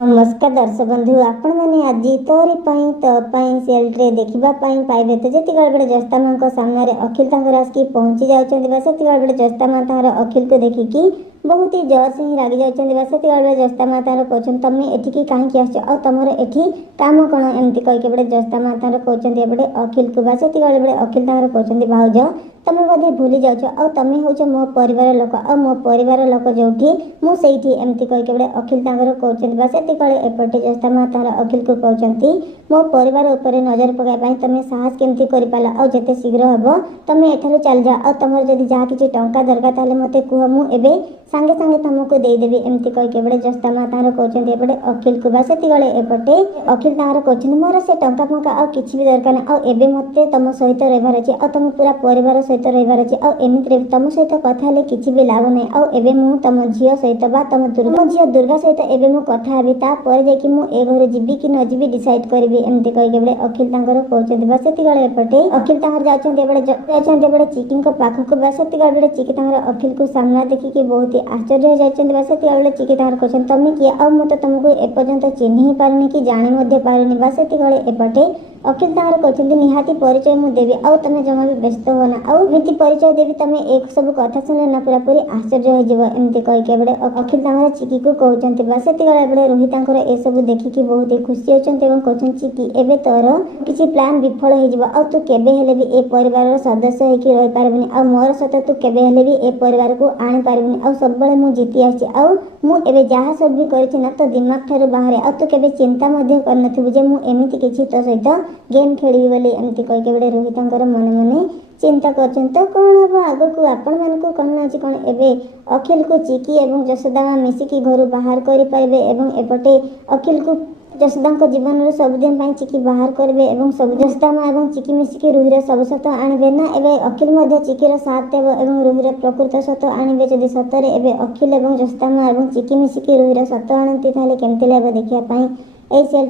नमस्कार दर्शक बंधु आपण मैंने आज तोरी सीरियल देखा पाइबे तो जी बड़े जस्ता माँ सामने अखिल आसिक पहुँची जाती बड़े जस्ता माँ अखिल को देखिकी बहुत ही जोर से ही रागी जाती बड़े जस्ता माँ कहते तुम एठिकी कहीं आस तुम एठी काम कौन एमती कहीकि बड़े जस्ता माँ कहते बड़े अखिल को से बड़े अखिल कहते भाउज तुम बोधे भूली जाओ तुम हूँ मो परिवार लोक आ मो परिवार लोक जो मुझे एमती कहीकि बड़े अखिल कहते से एपटे जस्ता माँ अखिल को कहते मो परिवार उपर नजर पकाई तुम साहस केमती कर आते शीघ्र हम तुम एठार चल जाओ तुम जब जहाँ किसी टंका दरकार ताले मते कह मुझे सांगे सांगे तुमको देदेवी एमती कहीकि बड़े जस्ता माँ कहते एपटे अखिल को से एपटे अखिल कहते मोर से टंका फंका आ कि भी दरकार ना आबे मत तुम सहित रही अच्छे आ तुम पूरा परिवार सहित रही अच्छे आमती तुम सहित कथा कि भी लाभ ना आबे मु तुम झील सहित तुम झील दुर्गा सहित एवं मुझे कथा हेबी तापर जाकि मुझे घर जीवी कि न जीवी डिसाइड करी एमती कहीकि बड़े अखिल कहते से एपटे अखिल जाते बड़े चिकी पाखक से बड़े चिकी अखिल को सामना देखिकी बहुत ही आश्चर्य हो से बड़े चिकी कहते तुम किए आ मुझे तुमको एपर्यंत चिन्ह ही पारुनी कि जानी पारुनी से एपटे अखिल कहते निहाती परिचय मुझे देवी आ तुम जमा भी व्यस्त हो ना आमती परिचय देवी तुम एक सब कथा शुणे ना पूरा पूरी आश्चर्य होमती कहीकि बड़े अखिल चिकी को कहते से बड़े रोहित ए सब देखिकी बहुत ही खुशी अच्छा कहते चिकी एवं तोर किसी प्लान विफल हो तू केबे भी ए परिवार सदस्य होकर रही पारबुनि आ मोर सहित तू केबे भी ए परिवार को आनी पारबुनि आ सब बड़े मुझे जीति आसे जहाँ सब भी करना तो दिमाग ठार बाहर आ तू केबे चिंता कर जे मुझे किसी तो सहित गेम खेली बोली एमती कहीकि बड़े रोहित मन मन चिंता कर तो कौन हम आग को आपण मान कौन अच्छे कौन एवं अखिल को चिकी और जशोदा माँ मिसिकी घर बाहर करेंगे एपटे अखिल को जशोदा जीवन सबुदिन चिकी बाहर करेंगे और सब जशोदा माँ और चिकी मिसिकी रुहीर सब सत आणवे ना एवं अखिल चिकीर साथ देव और रुहीर प्रकृत सत आणवे जदि सतरे एवं अखिल और जशोदा माँ और चिकी मिसिकी रुहीर सत आणती केमती लगे देखापी सीरियल